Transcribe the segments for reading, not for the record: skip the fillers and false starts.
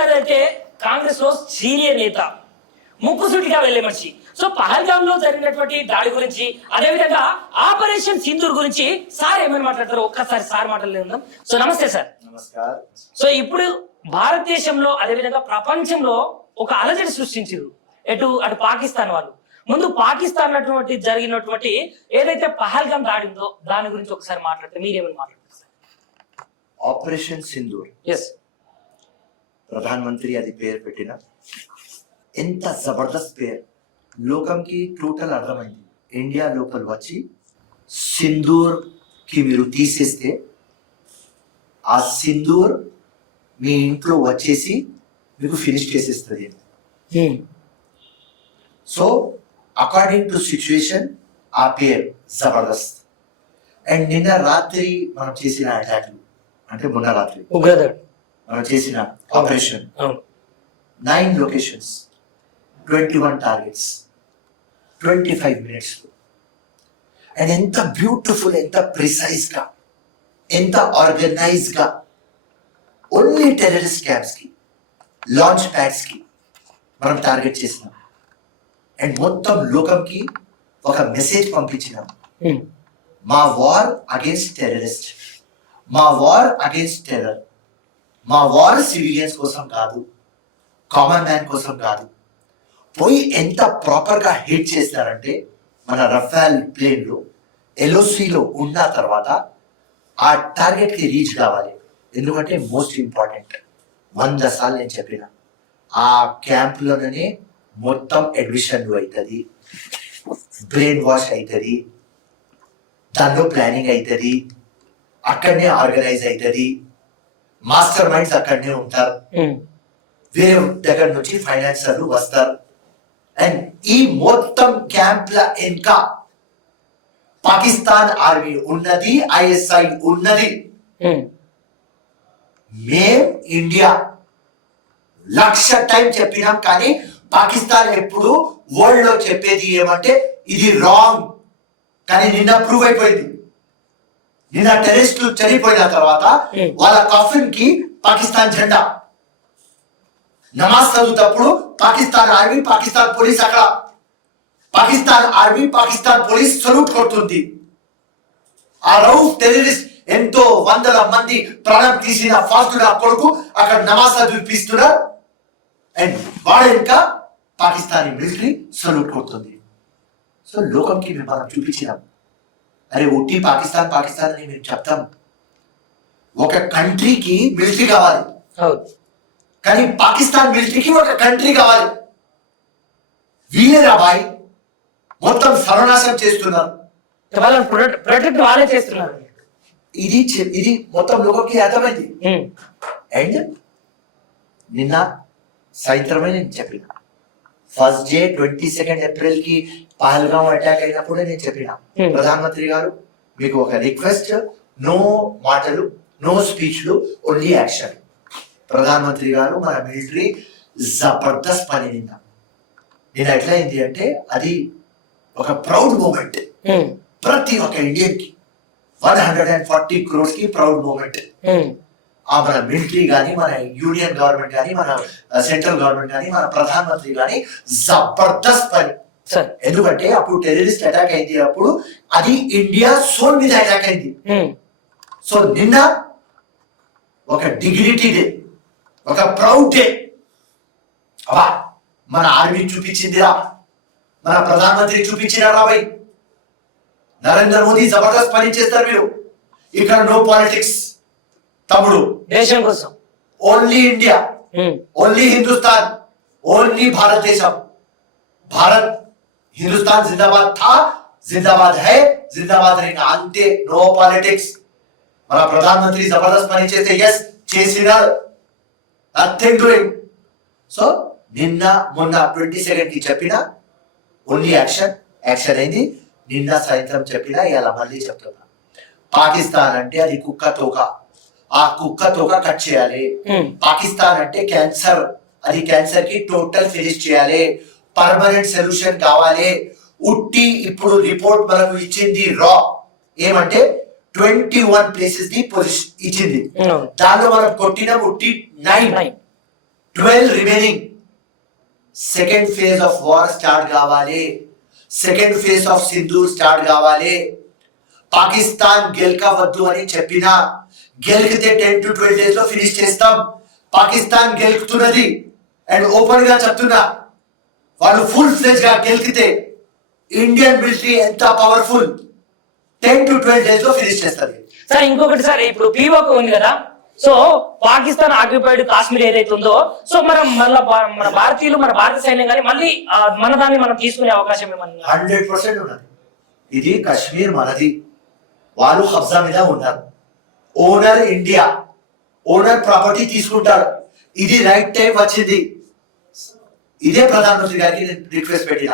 ప్రసాద్ అయితే కాంగ్రెస్ లో సీనియర్ నేత, ముక్కుసూటిగా వెళ్లే మనిషి. సో పహల్గామ్ లో జరిగినటువంటి దాడి గురించి, అదేవిధంగా ఆపరేషన్ సింధూర్ గురించి సార్ ఏమని మాట్లాడతారు, ఒక్కసారి సార్ మాట్లాడలేదాం. సో నమస్తే సార్. నమస్కారం. సో ఇప్పుడు భారతదేశంలో అదేవిధంగా ప్రపంచంలో ఒక అలజడి సృష్టించారు అటు పాకిస్తాన్ వాళ్ళు. ముందు పాకిస్తాన్ జరిగినటువంటి ఏదైతే పహల్గామ్ దాడి ఉందో దాని గురించి ఒకసారి మాట్లాడితే మీరేమని మాట్లాడతారు సార్? ఆపరేషన్ సింధూర్, ఎస్, ప్రధానమంత్రి అది పేరు పెట్టిన ఎంత జబర్దస్త్ పేరు, లోకంకి టోటల్ అర్థమైంది. ఇండియా లోపల వచ్చి సింధూర్ కి మీరు తీసేస్తే ఆ సింధూర్ మీ ఇంట్లో వచ్చేసి మీకు ఫినిష్ చేసేస్తుంది. సో అకార్డింగ్ టు సిచ్యువేషన్ ఆ పేరు జబర్దస్త్. అండ్ నిన్న రాత్రి మనం చేసిన అటాక్లు, అంటే మొన్న రాత్రి మనం చేసిన operation 9 locations, 21 targets, 25 minutes. And ఎంత బ్యూటిఫుల్, ఎంత ప్రిసైజ్ గా, ఎంత ఆర్గనైజ్ గా ఓన్లీ టెర్రరిస్ట్ క్యాంప్స్ కి, లాంచ్ ప్యాడ్స్ కి మనం టార్గెట్ చేసినాం. అండ్ మొత్తం లోకంకి ఒక మెసేజ్ పంపించినాం. మా వార్ అగేన్స్ట్ టెర్రరిస్ట్, మా వార్ అగేన్స్ట్ టెర్రర్, మా వార్ సివిలియన్స్ కోసం కాదు, కామన్ మ్యాన్ కోసం కాదు. పోయి ఎంత ప్రాపర్ గా హిట్ చేస్తారంటే మన రఫాల్ ప్లేన్ లో ఎల్ఓసిలో ఉన్న తర్వాత ఆ టార్గెట్ కి రీచ్ కావాలి. ఎందుకంటే మోస్ట్ ఇంపార్టెంట్, 100 సార్లు నేను చెప్పిన, ఆ క్యాంప్ లోనే మొత్తం అడ్మిషన్ అవుతుంది, బ్రెయిన్ వాష్ అవుతుంది, దానిలో ప్లానింగ్ అవుతుంది, అక్కడనే ఆర్గనైజ్ అవుతుంది, మాస్టర్ మైండ్స్ అక్కడనే ఉంటారు, వేరే దగ్గర నుంచి ఫైనాన్సర్లు వస్తారు. అండ్ ఈ మొత్తం క్యాంప్ల ఇంకా పాకిస్తాన్ ఆర్మీ ఉన్నది, ఐఎస్ఐ ఉన్నది. మేం ఇండియా 1,00,000 టైం చెప్పినాం, కానీ పాకిస్తాన్ ఎప్పుడు వరల్డ్ లో చెప్పేది ఏమంటే ఇది రాంగ్. కానీ నిన్న ప్రూవ్ అయిపోయింది. నిన్న టెర్రరిస్టులు చనిపోయిన తర్వాత వాళ్ళ కాఫిన్ కి పాకిస్తాన్ జెండా, నమాజ్ చదువుతప్పుడు పాకిస్తాన్ ఆర్మీ, పాకిస్తాన్ పోలీస్, అక్కడ Pakistan army, Pakistan police salute కొడుతుంది. ఆ రౌఫ్ టెర్రరిస్ట్ ఎంతో 100 మంది ప్రాణం తీసిన ఫాల్తుడా కొడుకు అక్కడ నమాజ్ చదివిపిస్తున్నారు. అండ్ వాడు ఇంకా పాకిస్తానీ మిలిటరీ సల్యూట్ కొడుతుంది. సో లోకంకి మేము మనం చూపించినాం, అరే ఉట్టి పాకిస్తాన్ పాకిస్తాన్ అని మేము చెప్తాం. ఒక కంట్రీకి మిలిటరీ కావాలి, కానీ పాకిస్తాన్ మిలిటరీకి ఒక కంట్రీ కావాలి. వీళ్ళేరా బాయ్ మొత్తం సర్వనాశనం చేస్తున్నారు, వాళ్ళే చేస్తున్నారు. ఇది మొత్తం లోకంకి అర్థమైంది. అండ్ నిన్న సాయంత్రమే నేను చెప్పిన, ఫస్ట్ డే 22 ఏప్రిల్ కి పహల్గామ్ అటాక్ అయినప్పుడే నేను చెప్పిన, ప్రధానమంత్రి గారు మీకు ఒక రిక్వెస్ట్, నో మాటలు, నో స్పీచ్లు, ఓన్లీ యాక్షన్. ప్రధానమంత్రి గారు మన మిలిటరీ జబర్దస్త్ పని నిన్న ఎట్లయింది అంటే అది ఒక ప్రౌడ్ మూమెంట్. ప్రతి ఒక్క ఇండియన్ కి 140 crores కి ప్రౌడ్ మూమెంట్. మన మిలిటరీ కానీ, మన యూనియన్ గవర్నమెంట్ కానీ, మన సెంట్రల్ గవర్నమెంట్ కానీ, మన ప్రధానమంత్రి కానీ జబర్దస్త్ పని. ఎందుకంటే అప్పుడు టెర్రరిస్ట్ అటాక్ అయింది, అప్పుడు అది ఇండియా సోల్ మీద అటాక్ అయింది. సో నిన్న ఒక డిగ్నిటీ డే, ఒక ప్రౌడ్ డే. అవా మన ఆర్మీ చూపించిందిరా, మన ప్రధానమంత్రి చూపించినారా భయ్. నరేంద్ర మోదీ జబర్దస్త్ పని చేస్తారు. మీరు ఇక్కడ నో పాలిటిక్స్ తమ్ముడు, దేశం కోసం only India, only Hindustan, only భారతదేశం. భారత్ హిందుస్థాన్ జిందాబాద్ థా, జిందాబాద్ హై, జిందాబాద్ రేగా, అంతే, నో పాలిటిక్స్. మన ప్రధానమంత్రి జబర్దస్త్ పని చేస్తే ఎస్ చేసినారు, నథింగ్ డూయింగ్. సో నిన్న మొన్న 22 కి చెప్పిన ఓన్లీ యాక్షన్, యాక్షన్ అయింది. నిన్న సాయంత్రం చెప్పిన, ఇలా మళ్ళీ చెప్తున్నా, పాకిస్తాన్ అంటే అది కుక్క తోక, ఆ కుక్క తోక కట్ చేయాలి. పాకిస్తాన్ అంటే క్యాన్సర్, అది క్యాన్సర్ కి టోటల్ ఫినిష్ చేయాలి. పర్మనెంట్ సొల్యూషన్ కావాలి. ఉట్టి ఇప్పుడు రిపోర్ట్ మనకు ఇచ్చింది రా, ఏమంటే 21 ప్లేసెస్ ది పొజిషన్ ఇచ్చింది. దానిలో మనం కొట్టిన ఉట్టి 9. 12 remaining. Second phase of war start కావాలి, second phase of Sindoor start కావాలి. పాకిస్తాన్ గెలకవద్దు అని చెప్పినా గెలికితే 10 to 12 days లో ఫినిష్ చేస్తాం. పాకిస్తాన్ గెలుకుతున్నది అండ్ ఓపెన్ గా చెప్తున్నా, వాళ్ళు ఫుల్ ఫ్లెజ్ గా గెలికితే ఇండియన్ మిలిటరీ ఎంత పవర్ఫుల్ 10 to 12 days లో ఫినిష్ చేస్తుంది. సార్ ఇంకొకటి సార్, ఇప్పుడు పీఓకే ఉంది కదా, సో పాకిస్తాన్ ఆక్యుపైడ్ కాశ్మీర్ ఏదైతే ఉందో, సో మనం మళ్ళీ మన భారతీయులు మన భారత సైన్యం కానీ మళ్ళీ మన దాన్ని మనం తీసుకునే అవకాశం ఏమన్నా? 100% ఉన్నది. ఇది కాశ్మీర్ మనది, వాళ్ళు కబ్జా మీద ఉన్నారు. ఓనర్ ఇండియా, ఓనర్ ప్రాపర్టీ తీసుకుంటాడు. ఇది రైట్ టైం వచ్చింది. ఇదే ప్రధానమంత్రి గారికి నేను రిక్వెస్ట్ పెట్టిన.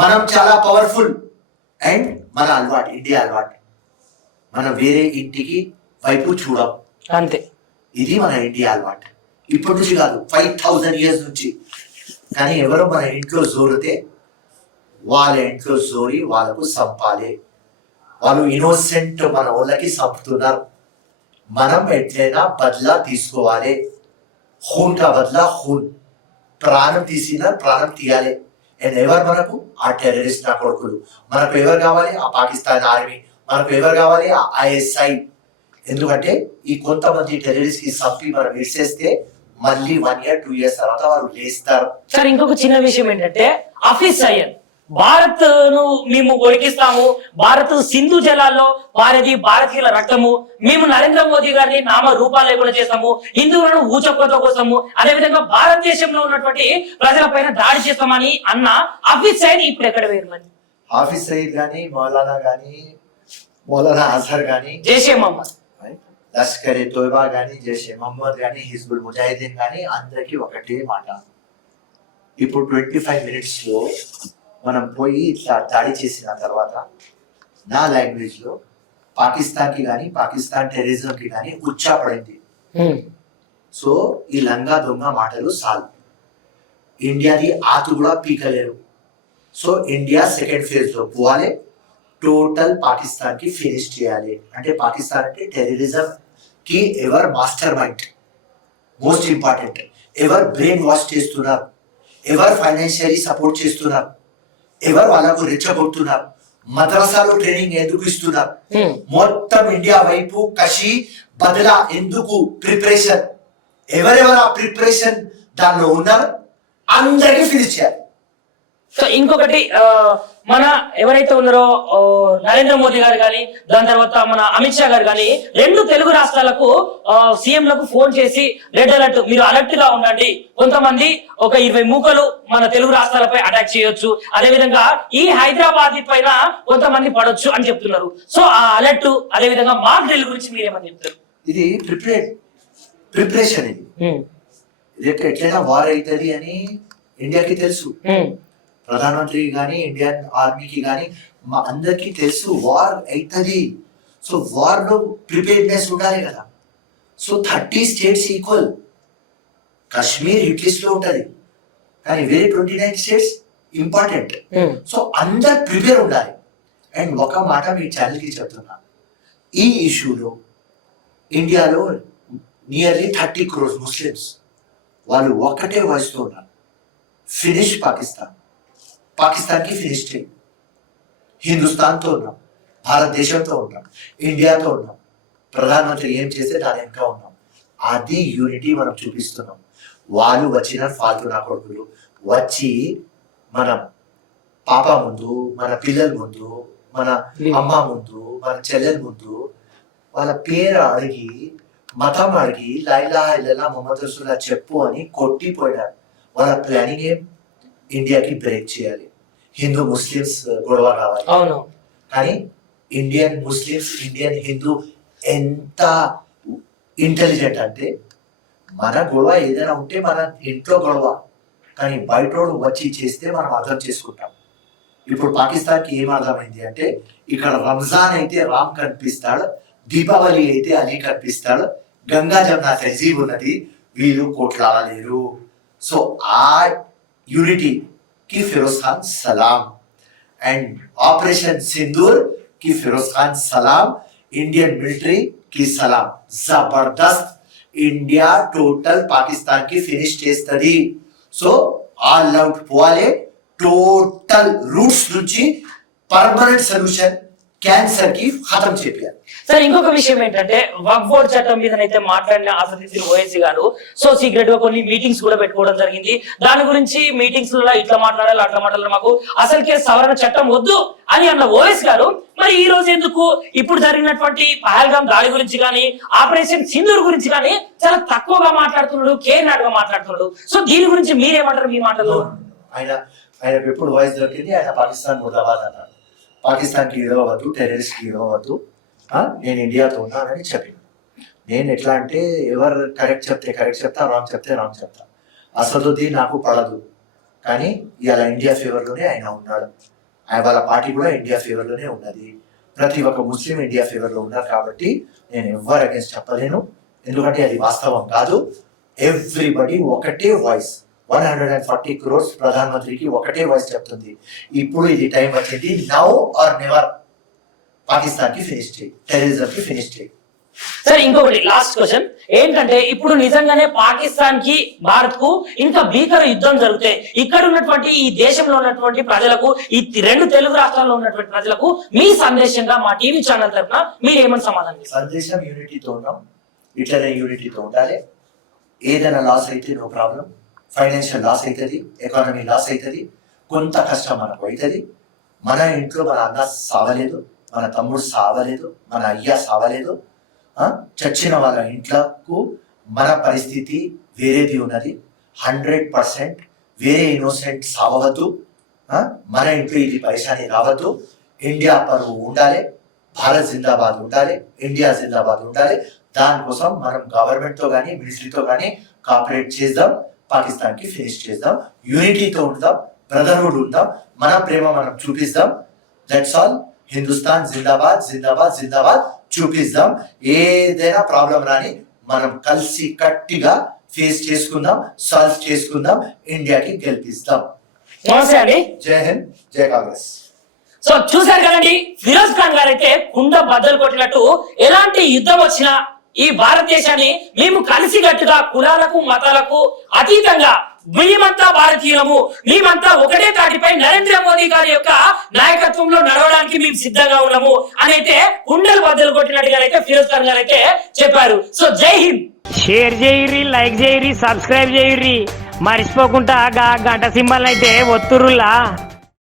మనం చాలా పవర్ఫుల్ అండ్ మన అలవాటు ఇండియా అలవాటు, మనం వేరే ఇంటికి వైపు చూడం అంతే. ఇది మన ఇండియా అలవాటు. ఇప్పటి నుంచి కాదు, 5000 years నుంచి. కానీ ఎవరు మన ఇంట్లో జోరితే వాళ్ళ ఇంట్లో జోరి వాళ్ళకు సంపాలి. వాళ్ళు ఇన్నోసెంట్ మన వాళ్ళకి సంపుతున్నారు. మనం ఎట్లయినా బదలా తీసుకోవాలి. ఖూన్ కా బదలా ఖూన్, ప్రాణం తీసిన ప్రాణం తీయాలి. అండ్ ఎవరు మనకు? ఆ టెర్రరిస్ట్ నా కొడుకులు. మనకు ఎవరు కావాలి? ఆ పాకిస్తాన్ ఆర్మీ. మనకు ఎవరు కావాలి? ఆ ISI. ఎందుకంటే ఈ కొంతమంది టెర్రరిస్ట్ కి సంపి మనం విడిసేస్తే మళ్ళీ 1 year 2 years తర్వాత వాళ్ళు లేస్తారు. సార్ ఇంకొక చిన్న విషయం ఏంటంటే, హఫీజ్ సయ్యద్ భారత్ ను మేము ఒడికిస్తాము, భారత్ సింధు జలాల్లో వారిది భారతీయుల రక్తము, మేము నరేంద్ర మోదీ గారిని నామ రూపాలు లేకుండా చేస్తాము, హిందువులను ఊచకొత్త కోసము, అదేవిధంగా భారతదేశంలో ఉన్నటువంటి ప్రజలపైన దాడి చేస్తామని అన్న హఫీజ్ సయ్యద్ ఇప్పుడు ఎక్కడ వేరు? మరి హాఫీజ్ సయీద్ గానీ, మౌలానా గానీ, మౌలానా అజహర్ గానీ, జైషే మహమ్మద్, లష్కర్ ఏ తోయబా గానీ, జైషే మహమ్మద్ గానీ, హిజ్బుల్ ముజాహిదీన్ గానీ, అందరికీ ఒకటే మాట. ఇప్పుడు 25 minutes లో మనం పోయి ఇట్లా దాడి చేసిన తర్వాత నా లాంగ్వేజ్ లో పాకిస్తాన్ కి కానీ పాకిస్తాన్ టెర్రరిజం కి కానీ ఉచ్చాపడింది. సో ఈ లంగా దొంగ మాటలు సాల్, ఇండియాది ఆతు కూడా పీకలేరు. సో ఇండియా సెకండ్ ఫేజ్ లో పోవాలి, టోటల్ పాకిస్తాన్ కి ఫినిష్ చేయాలి. అంటే పాకిస్తాన్ అంటే టెర్రరిజం కి ఎవరు మాస్టర్ మైండ్, మోస్ట్ ఇంపార్టెంట్, ఎవరు బ్రెయిన్ వాష్ చేస్తున్నారు, ఎవరు ఫైనాన్షియలీ సపోర్ట్ చేస్తున్నారు, ఎవరు వాళ్ళకు రెచ్చగొడుతున్నారు, మద్రసాలో ట్రైనింగ్ ఎందుకు ఇస్తున్నారు, మొత్తం ఇండియా వైపు కషి బదలా ఎందుకు ప్రిపరేషన్, ఎవరెవరు ఆ ప్రిపరేషన్ దానిలో ఉన్నారు అందరికీ ఫినిష్ చేయాలి. సో ఇంకొకటి, మన ఎవరైతే ఉన్నారో నరేంద్ర మోదీ గారు కానీ, దాని తర్వాత మన అమిత్ షా గారు కానీ 2 తెలుగు రాష్ట్రాలకు సీఎంలకు ఫోన్ చేసి రెడ్ అలర్ట్, మీరు అలర్ట్ గా ఉండండి, కొంతమంది ఒక 20 మూకలు మన తెలుగు రాష్ట్రాలపై అటాక్ చేయొచ్చు, అదేవిధంగా ఈ హైదరాబాద్ పైన కొంతమంది పడొచ్చు అని చెప్తున్నారు. సో ఆ అలర్ట్, అదేవిధంగా మాక్ డ్రిల్ గురించి మీరేమని చెప్తారు? ఇది ప్రిపరేషన్. ఇది ఎట్లయినా వార్ అవుతుంది అని ఇండియాకి తెలుసు, ప్రధానమంత్రి కానీ ఇండియన్ ఆర్మీకి కానీ మా అందరికి తెలుసు వార్ అవుతుంది. సో వార్ లో ప్రిపేర్నెస్ ఉండాలి కదా. So 30 states equal, Kashmir hit list లో ఉంటది కానీ వేరే 29 states ఇంపార్టెంట్. సో అందరు ప్రిపేర్ ఉండాలి. అండ్ ఒక మాట మీ ఛానల్ కి చెప్తున్నా, ఈ ఇష్యూలో ఇండియాలో నియర్లీ 30 crores ముస్లిమ్స్, వాళ్ళు ఒక్కటే వాయిస్తో ఉన్నారు, ఫినిష్ పాకిస్తాన్, పాకిస్తాన్కి ఫినిష్ చేయి. హిందుస్థాన్తో ఉన్నాం, భారతదేశంతో ఉన్నాం, ఇండియాతో ఉన్నాం, ప్రధానమంత్రి ఏం చేస్తే దాని వెనక ఉన్నాం. అది యూనిటీ మనం చూపిస్తున్నాం. వాళ్ళు వచ్చిన ఫాల్తు నా కొడుకులు వచ్చి మన పాప ముందు, మన పిల్లల ముందు, మన అమ్మ ముందు, మన చెల్లెల ముందు వాళ్ళ పేరు అడిగి మతం అడిగి లా ఇలాహ ఇల్లల్లాహ్ ముహమ్మద్ రసూలుల్లాహ్ చెప్పు అని కొట్టిపోయినారు. వాళ్ళ ప్లానింగ్ ఏం? ఇండియాకి బ్రేక్ చేయాలి, హిందూ ముస్లిమ్స్ గొడవ కావాలి. కానీ ఇండియన్ ముస్లిమ్స్, ఇండియన్ హిందూ ఎంత ఇంటెలిజెంట్ అంటే, మన గొడవ ఏదైనా ఉంటే మన ఇంట్లో గొడవ, కానీ బయటోడు వచ్చి చేస్తే మనం అర్థం చేసుకుంటాం. ఇప్పుడు పాకిస్తాన్కి ఏం అర్థమైంది అంటే, ఇక్కడ రంజాన్ అయితే రామ్ కనిపిస్తాడు, దీపావళి అయితే అలీ కనిపిస్తాడు, గంగా జమున తహజీబ్ ఉన్నది, వీళ్ళు కొట్లాడలేరు. సో ఆ యూనిటీ కి ఫిరోజ్ ఖాన్ సలాం, అండ్ ఆపరేషన్ సింధూర్ కి ఫిరోజ్ ఖాన్ సలాం, ఇండియన్ మిలిటరీ కి సలాం. జబర్దస్త్ ఇండియా టోటల్ పాకిస్తాన్ కి ఫినిష్ చేస్తుంది. సో ఆల్ అవుట్ పోవాలే, టోటల్ రూట్స్ నుంచి పర్మనెంట్ సొల్యూషన్ క్యాన్సర్ కి ఖతం చేయాలి. సార్ ఇంకొక విషయం ఏంటంటే వక్ఫ్ బోర్డ్ చట్టం మీదనైతే మాట్లాడిన అసదుద్దీన్ ఓవైసీ గారు సో సీక్రెట్ గా కొన్ని మీటింగ్స్ కూడా పెట్టుకోవడం జరిగింది. దాని గురించి మీటింగ్స్ లో ఇట్లా మాట్లాడాలి అట్లా మాట్లాడాలి, మాకు అసలుకే సవరణ చట్టం వద్దు అని అన్న ఓవైసీ గారు మరి ఈ రోజు ఎందుకు ఇప్పుడు జరిగినటువంటి పహల్గామ్ దాడి గురించి కానీ ఆపరేషన్ సింధూర్ గురించి కానీ చాలా తక్కువగా మాట్లాడుతున్నాడు, కేర్నాట్ గా మాట్లాడుతున్నాడు. సో దీని గురించి మీరేమంటారు? మీ మాటలు ఆయన ఎప్పుడు వాయిస్ దొరికింది, ఆయన పాకిస్తాన్ ముర్దాబాద్ అన్నాడు. పాకిస్తాన్ కి ఇవ్వవద్దు, టెర్రరిస్ట్ కి ఇవ్వవద్దు, నేను ఇండియాతో ఉన్నానని చెప్పాను. నేను ఎట్లా అంటే ఎవరు కరెక్ట్ చెప్తే కరెక్ట్ చెప్తా, రాంగ్ చెప్తే రాంగ్ చెప్తా. అసదుద్దీన్ నాకు పడదు, కానీ ఇలా ఇండియా ఫేవర్లోనే ఆయన ఉన్నాడు. వాళ్ళ పార్టీ కూడా ఇండియా ఫేవర్లోనే ఉన్నది. ప్రతి ఒక్క ముస్లిం ఇండియా ఫేవర్లో ఉన్నారు. కాబట్టి నేను ఎవరు అగేన్స్ట్ చెప్పలేను, ఎందుకంటే అది వాస్తవం కాదు. ఎవ్రీబడి ఒకటే వాయిస్, 140 crores ప్రధానమంత్రికి ఒకటే వాయిస్ చెప్తుంది. ఇప్పుడు ఇది టైం వచ్చింది, నౌ ఆర్ నెవర్. పాకిస్తాన్ కి ఫినిష్ చేయి, టెర్రరిజం కి ఫినిష్ చేయి. సరే ఇంకొకటి లాస్ట్ క్వశ్చన్ ఏంటంటే ఇప్పుడు నిజంగానే పాకిస్తాన్ కి భారత్ కు ఇంకా భీకర యుద్ధం జరిగితే ఇక్కడ ఉన్నటువంటి ఈ దేశంలో ఉన్నటువంటి ప్రజలకు, ఈ రెండు తెలుగు రాష్ట్రాల్లో ఉన్నటువంటి ప్రజలకు మీ సందేశంగా మా టీవీ ఛానల్ తరఫున మీరు ఏమని సమాధానం ఇస్తారు? సందేశం యూనిటీతో ఉన్నాం, ఇట్లనే యూనిటీతో ఉండాలి. ఏదైనా లాస్ అయితే నో ప్రాబ్లం, ఫైనాన్షియల్ లాస్ అవుతుంది, ఎకానమీ లాస్ అవుతుంది, కొంత కష్టం మనకు అవుతుంది. మన ఇంట్లో మన అన్న సావలేదు, మన తమ్ముడు సావలేదు, మన అయ్య సావలేదు. చచ్చిన వాళ్ళ ఇంట్లకు మన పరిస్థితి వేరేది ఉన్నది. 100% వేరే ఇన్నోసెంట్ సావవద్దు. మన ఇంట్లో ఇది పైసాని రావద్దు. ఇండియా పరువు ఉండాలి, భారత్ జిందాబాద్ ఉండాలి, ఇండియా జిందాబాద్ ఉండాలి. దానికోసం మనం గవర్నమెంట్ తో కానీ మిలిటరీతో కానీ కోఆపరేట్ చేద్దాం, పాకిస్తాన్ కి ఫినిష్ చేద్దాం, యూనిటీతో ఉందాం, బ్రదర్హుడ్ ఉందాం, మన ప్రేమ మనం చూపిస్తాం. That's all. హిందుస్థాన్ జిందాబాద్ జిందాబాద్ జిందాబాద్ చూపిస్తాం. ఏదైనా ప్రాబ్లం రాని మనం కలిసి కట్టిగా ఫేస్ చేసుకుందాం, సాల్వ్ చేసుకుందాం, ఇండియాకి గెలిపిస్తాం. నమస్తే అండి. జై హింద్, జై కాంగ్రెస్. సో చూశారు కదండి, ఫిరోజ్ ఖాన్ గారు అయితే కుండ బద్దలు కొట్టినట్టు ఎలాంటి యుద్ధం వచ్చినా ఈ భారతదేశాన్ని మేము కలిసికట్టుగా కులాలకు మతాలకు అతీతంగా మేమంతా భారతీయులము, మేమంతా ఒకటే తాటిపై నరేంద్ర మోదీ గారి యొక్క నాయకత్వంలో నడవడానికి మేము సిద్ధంగా ఉన్నాము అని అయితే కుండలు బద్దలు కొట్టినట్టుగా అయితే ఫిరోజ్ ఖాన్ గారు అయితే చెప్పారు. సో జై హింద్. షేర్ చేయరి, లైక్ చేయరి, సబ్స్క్రైబ్ చేయరి, మర్చిపోకుండా గంట సింబల్ అయితే ఒత్తురులా.